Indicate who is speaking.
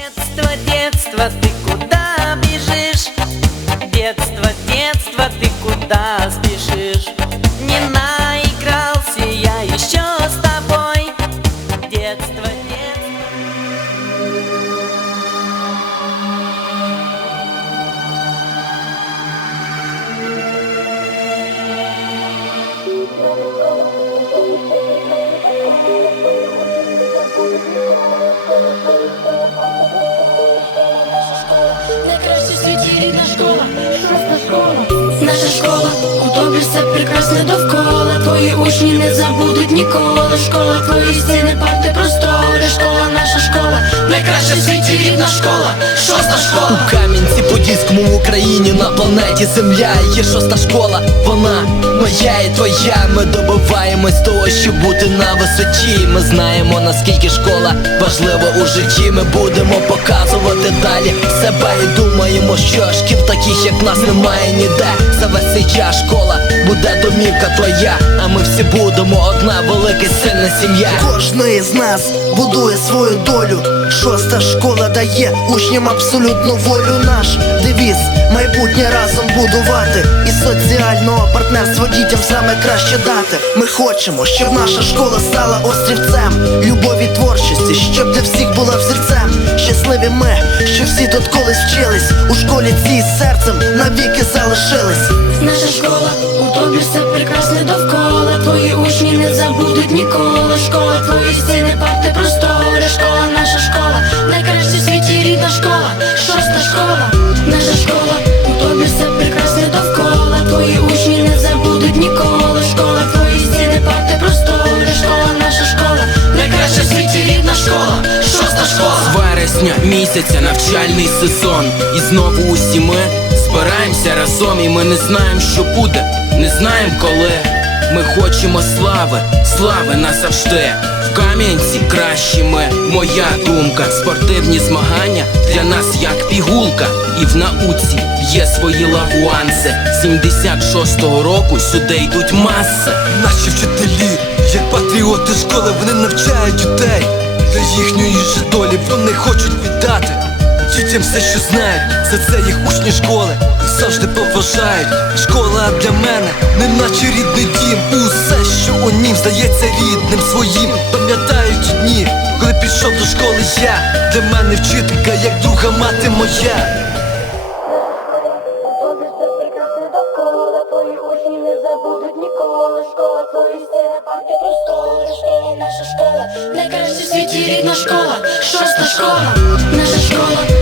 Speaker 1: Детство, детство, ты куда бежишь? Детство, детство, ты куда спешишь?
Speaker 2: Рідна школа, шоста школа. Наша школа, у тобі все прекрасне довкола. Твої учні не забудуть ніколи. Школа, твої стіни, парти, простори. Школа, наша школа, найкраща в світі рідна школа, шоста школа.
Speaker 3: У Кам'янці Подільському в Україні на планеті Земля є шоста школа, вона моя і твоя. Ми добиваємось того, щоб бути на висоті. Ми знаємо наскільки школа важлива у житті. Ми будемо показувати далі себе і думаємо, що шкіл таких, як нас, немає ніде. За весь цей час школа буде домівка твоя. А ми всі будемо одна велика сильна сім'я.
Speaker 4: Кожний з нас будує свою долю. Шоста школа дає учням абсолютну волю. Наш девіз майбутнє разом будувати. І соціального партнерства дітям саме краще дати. Ми хочемо, щоб наша школа стала острівцем любові творчості, щоб для всіх була взірцем. Щасливі ми, що всі тут колись вчились. У школі цій серцем навіки залишились.
Speaker 2: Наша школа, у тобі все прекрасне довкола. Твої учні не забудуть ніколи. Школа, твої стіни, парти, простори. Школа, наша школа, найкраща в світі рідна школа.
Speaker 5: Вересня місяця навчальний сезон. І знову усі ми збираємося разом, і ми не знаємо, що буде, не знаємо коли. Ми хочемо слави, слави назавжди. В Кам'янці кращі ми, моя думка. Спортивні змагання для нас як пігулка. І в науці є свої лагуанси. 76-го року сюди йдуть маси.
Speaker 6: Наші вчителі, як патріоти школи, вони навчають дітей для їхньої ж долі вони хочуть віддати дітям все, що знають, за це їх учні школи завжди поважають. Школа для мене, не наче рідний дім. Усе, що у нім здається рідним своїм. Пам'ятаю ті дні, коли пішов до школи я. Для мене вчителька, як друга мати моя.
Speaker 2: Твої учні не забудуть ніколи. Школа, твої стіни, парки, школа, шоста школа. Наша школа,